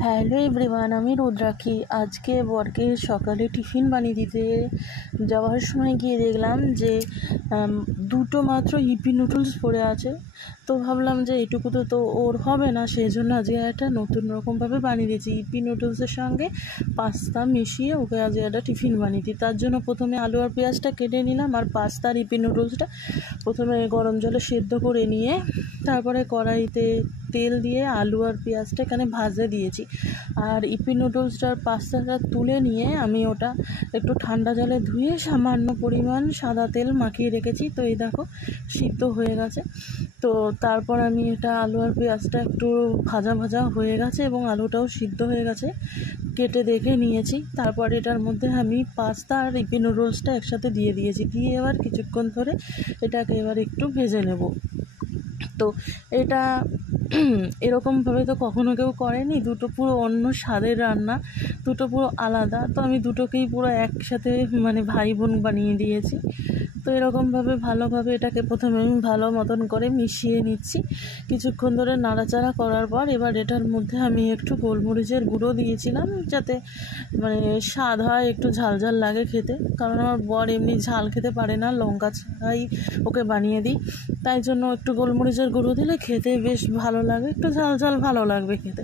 Hello everyone, আমি রুদ্রাক্ষী। আজকে বরকে সকালে টিফিন বানিয়ে দিতে যাওয়ার সময় গিয়ে দেখলাম যে দুটো মাত্র ইপি নুডলস পড়ে আছে। তো ভাবলাম যে এটুকু তো ওর হবে না, সেই জন্য আজকে একটা নতুন রকমভাবে বানিয়ে দিয়েছি। ইপি নুডলসের সঙ্গে পাস্তা মিশিয়ে ওকে আজকে একটা টিফিন বানিয়ে দিই। তার জন্য প্রথমে আলু আর পেঁয়াজটা কেটে নিলাম, আর পাস্তা আর ইপি নুডলসটা প্রথমে গরম জলে সেদ্ধ করে নিয়ে তারপরে কড়াইতে তেল দিয়ে আলু আর পেঁয়াজটা এখানে ভাজে দিয়েছি। আর ইপি নুডলসটার পাস্তাটা তুলে নিয়ে আমি ওটা একটু ঠান্ডা জলে ধুয়ে সামান্য পরিমাণ সাদা তেল মাখিয়ে রেখেছি। তো এই দেখো সিদ্ধ হয়ে গেছে। তো তারপর আমি এটা আলু আর পেঁয়াজটা একটু ভাজা ভাজা হয়ে গেছে এবং আলুটাও সিদ্ধ হয়ে গেছে, কেটে দেখে নিয়েছি। তারপর এটার মধ্যে আমি পাস্তা আর ইপি নুডলসটা একসাথে দিয়ে দিয়েছি, দিয়ে এবার কিছুক্ষণ ধরে এটাকে এবার একটু ভেজে নেব। তো এটা এরকমভাবে তো কখনো কেউ করেনি, দুটো পুরো অন্য স্বাদের রান্না, দুটো পুরো আলাদা। তো আমি দুটোকেই পুরো একসাথে ভাই বোন বানিয়ে দিয়েছি। তো এরকমভাবে ভালোভাবে এটাকে প্রথমে আমি ভালো মতন করে মিশিয়ে নিচ্ছি। কিছুক্ষণ ধরে নাড়াচাড়া করার পর এবার এটার মধ্যে আমি একটু গোলমরিচের গুঁড়ো দিয়েছিলাম, যাতে স্বাদ হয়, একটু ঝাল ঝাল লাগে খেতে। কারণ আমার বর এমনি ঝাল খেতে পারে না, লঙ্কা ছাড়াই ওকে বানিয়ে দিই, তাই জন্য একটু গোলমরিচের গুঁড়ো দিলে খেতে বেশ ভালো লাগে, একটু ঝাল ঝাল ভালো লাগবে খেতে।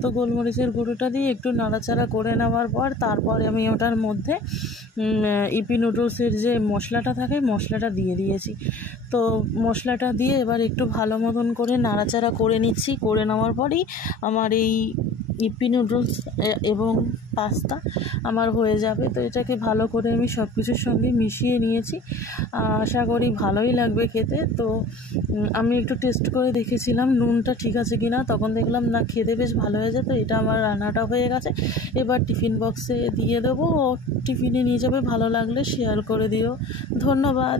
তো গোলমরিচের গুঁড়োটা দিয়ে একটু নাড়াচাড়া করে নেওয়ার পর তারপরে আমি ওটার মধ্যে ইপি নুডলসের যে মশলাটা থাকে মশলাটা দিয়ে দিয়েছি। তো মশলাটা দিয়ে এবার একটু ভালো মতন করে নাড়াচাড়া করে নিচ্ছি। করে নেওয়ার পরেই আমার এই ইপি নুডলস এবং পাস্তা আমার হয়ে যাবে। তো এটাকে ভালো করে আমি সব কিছুর সঙ্গে মিশিয়ে নিয়েছি, আশা করি ভালোই লাগবে খেতে। তো আমি একটু টেস্ট করে দেখেছিলাম নুনটা ঠিক আছে কি না, তখন দেখলাম না, খেতে বেশ ভালো হয়েছে। তো এটা আমার রান্নাটা হয়ে গেছে। এবার টিফিন বক্সে দিয়ে দেবো, টিফিনে নিয়ে যাবে। ভালো লাগলে শেয়ার করে দিও। ধন্যবাদ।